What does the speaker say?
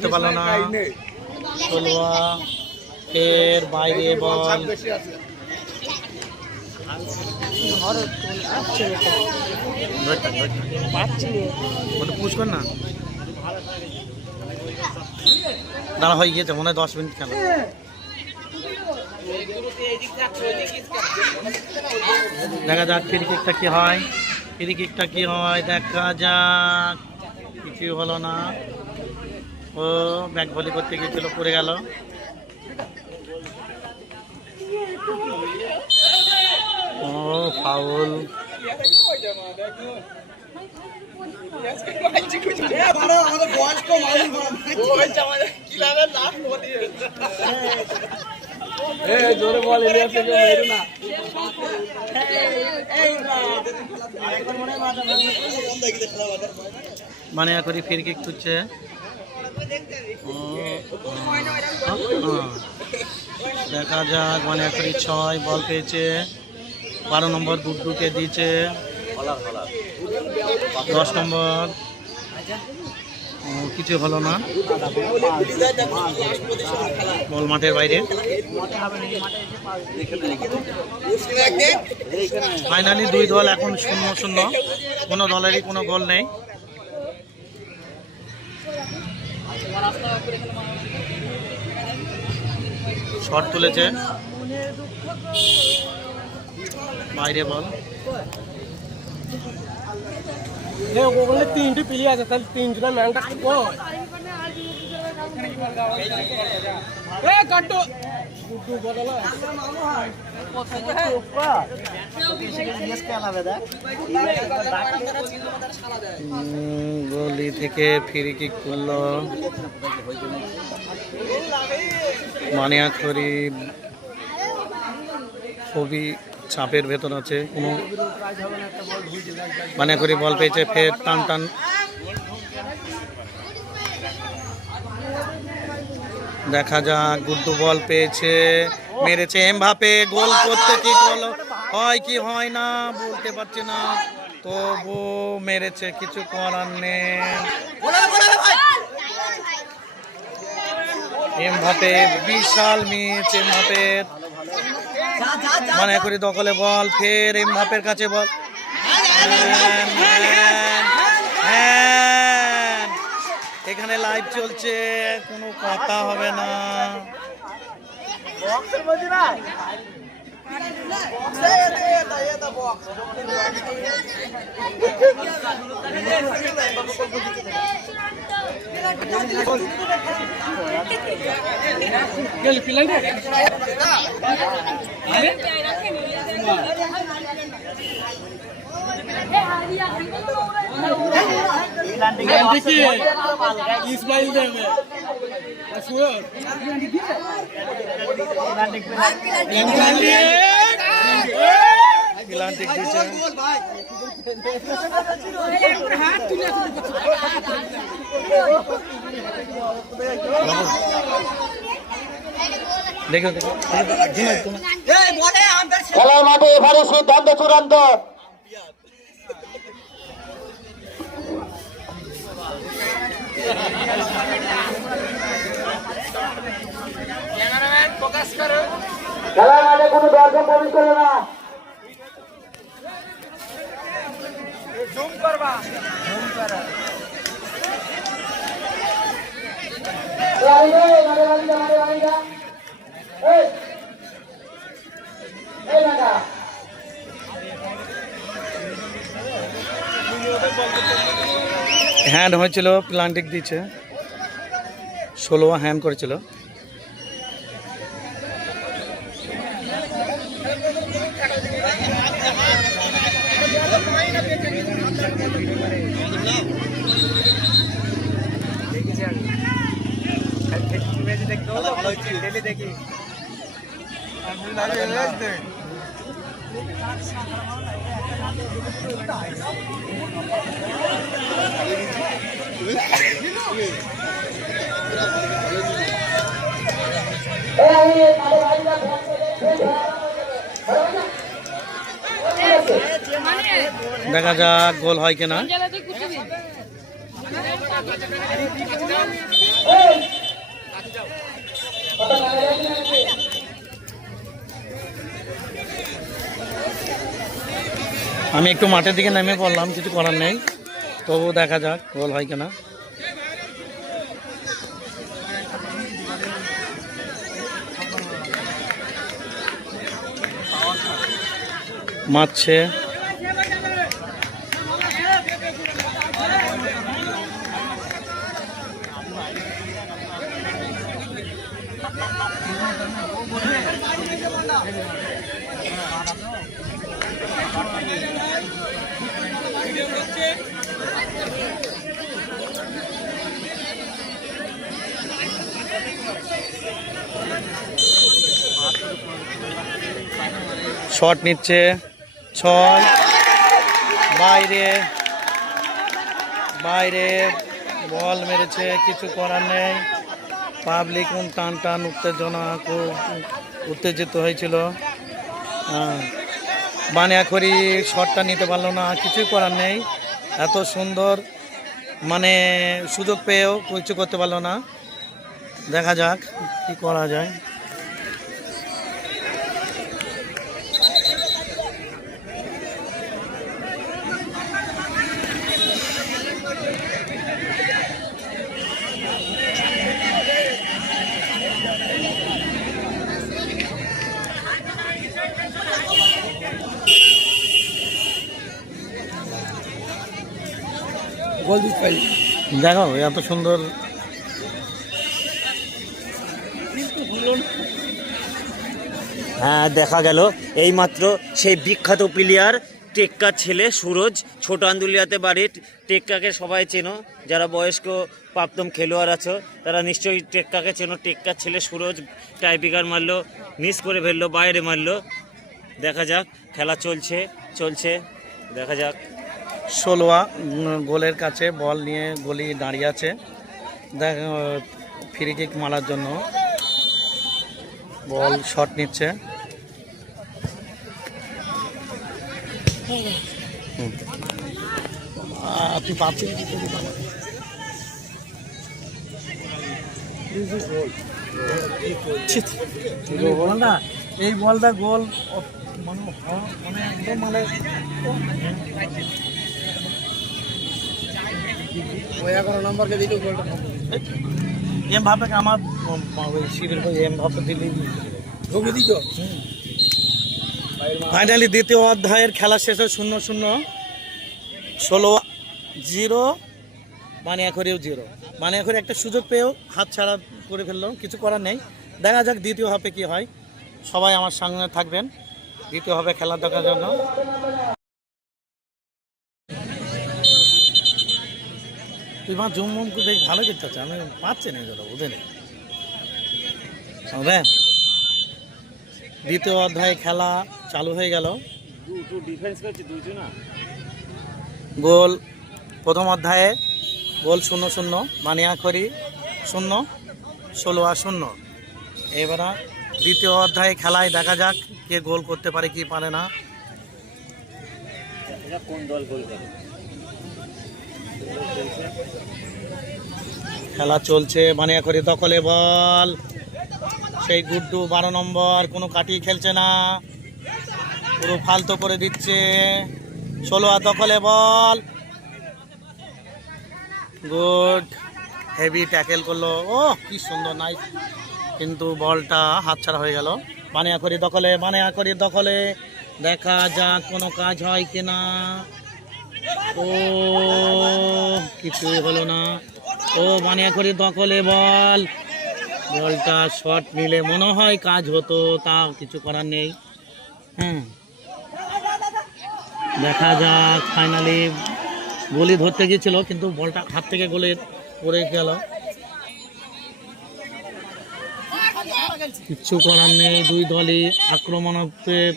করতে পারলো না। ষোলোয়া এর বাইরে বল। পুশ কর না, দাঁড়া হয়ে গিয়েছে মনে হয় 10 মিনিট খেলা। দেখা যাক ফ্রি কিকটা কি হয়, ফ্রি কিকটা কি হয় দেখা যাক। কিছু হলো না, ও ব্যাক ভলি করতে গিয়েছিল, পড়ে গেল। ও ফাউল। মানে করি ফ্রি কিক তুলছে। দেখা যাক, মানে করি 6 বল পেয়েছে। 12 নম্বর গুড্ডুকে দিয়েছে। 10 নম্বর কিছু হলো না, বল মাঠের বাইরে। ফাইনালি 2 দল এখন 0-0, কোনো দলেরই কোনো গোল নেই। শট তুলেছে, বাইরে বল। ওখানে 3টে প্লেয়ার আছে, তাহলে 3 জনের ম্যানটা কো এ কাটো গুড্ডু বদলা গলি থেকে ফ্রি কিক করলো মানিয়াখড়ি। খুবই চাপের ভেতর আছে, কোনো মানিয়াখড়ি বল পেয়েছে, ফের টান টান। দেখা যাক, গুড্ডু বল পেয়েছে, মেরেছে এমবাপে। গোল করতে কি গোল হয় কি হয় না বলতে পারছি না, তবু মেরেছে, কিছু করার নেই। এমবাপে বিশাল মিস, এমবাপের মানে করে দখলে বল, ফের এমবাপের কাছে বল। এখানে লাইভ চলছে, কোনো কথা হবে না। ইসমাইল দেবে দেখো দেখো, খেলার মাঠে এবারে সিদ্ধান্ত চূড়ান্ত। খেলার মাঠে কোনো দর্শক প্রবেশ করবে না। হ্যান্ড হয়েছিল, প্লান্টিক দিচ্ছে, 16 হ্যান্ড করেছিল। দেখি দেখা যাক গোল হয় কিনা। আমি একটু মাঠের দিকে নেমে পড়লাম, কিছু করার নেই, তবু দেখা যাক গোল হয় কিনা। মারছে, শট নিচ্ছে, 6 বাইরে, বাইরে বল মেরেছে, কিছু করার নেই। পাবলিক টান টান উত্তেজনা, খুব উত্তেজিত হয়েছিল। বানিয়াখড়ি শটটা নিতে পারলো না, কিছুই করার নেই। এত সুন্দর মানে সুযোগ পেয়েও কিছু করতে পারলো না। দেখা যাক কি করা যায়। গোল দিতে পারি। দেখো এত সুন্দর, হ্যাঁ দেখা গেল এইমাত্র সেই বিখ্যাত প্লেয়ার টেক্কার ছেলে সুরজ, ছোট আন্দুলিয়াতে বাড়ি। টেক্কাকে সবাই চেনো, যারা বয়স্ক প্রাপ্তম খেলোয়াড় আছো তারা নিশ্চয়ই টেক্কাকে চেনো। টেক্কার ছেলে সুরজ টাইপিকার মারলো, মিস করে ফেললো, বাইরে মারলো। দেখা যাক, খেলা চলছে চলছে, দেখা যাক। ষোলোয়া গোলের কাছে বল নিয়ে গোলি দাঁড়িয়ে আছে, দেখ ফ্রি কিক মারার জন্য বল শট নিচ্ছে। আপনি পাচ্ছেন কি করে? বলটা এই বলটা গোল মানে মানে একদম মানে নম্বরকে দিলে গোলটা এম ভাবে আমার শিবির এম ভাবে দিল্লি ঢুকে দিত। ফাইনালি দ্বিতীয় অধ্যায়ের খেলা শেষ হয় 0-0। 16-0, বানিয়াখড়িও 0। বানিয়াখড়ি একটা সুযোগ পেয়েও হাত ছাড়া করে ফেললো, কিছু করার নেই। দেখা যাক দ্বিতীয় হাফে কি হয়। সবাই আমার সঙ্গে থাকবেন দ্বিতীয় হাফে খেলা দেখার জন্য। তুই মা জুম বেশ ভালো করতে চাচ্ছে, আমি পাচ্ছি না এগুলো বুঝে নেই। দ্বিতীয় অধ্যায়ে খেলা চালু হয়ে গেল। গোল প্রথম অধ্যায়ে গোল 0-0, বানিয়াখড়ি 0, ষোলোয়া 0। এবার দ্বিতীয় অধ্যায়ে খেলায় দেখা যাক কে গোল করতে পারে কি পারে না। কোন দল গোল করে? খেলা চলছে, বানিয়াখড়ি দখলে বল, সেই গুড্ডু 12 নম্বর কোনো কাটিয়ে খেলছে না, পুরো ফালতু করে দিচ্ছে। 16 দখলে বল, গুড, হেভি ট্যাকেল করলো, ও কি সুন্দর নাইস, কিন্তু বলটা হাতছাড়া হয়ে গেল। বানিয়াখড়ি দখলে, বানিয়াখড়ি দখলে, দেখা যাক কোনো কাজ হয় কিনা। ও কিছুই হলো না। ও বানিয়াখড়ি দখলে বল, বলটা শট নিলে মনে হয় কাজ হতো, তা কিছু করার নেই। দেখা যাক, ফাইনালি গোলি ধরতে গিয়েছিল কিন্তু বলটা হাত থেকে গোলে পড়ে গেল, কিচ্ছু করার নেই। দুই দলই আক্রমণাত্মক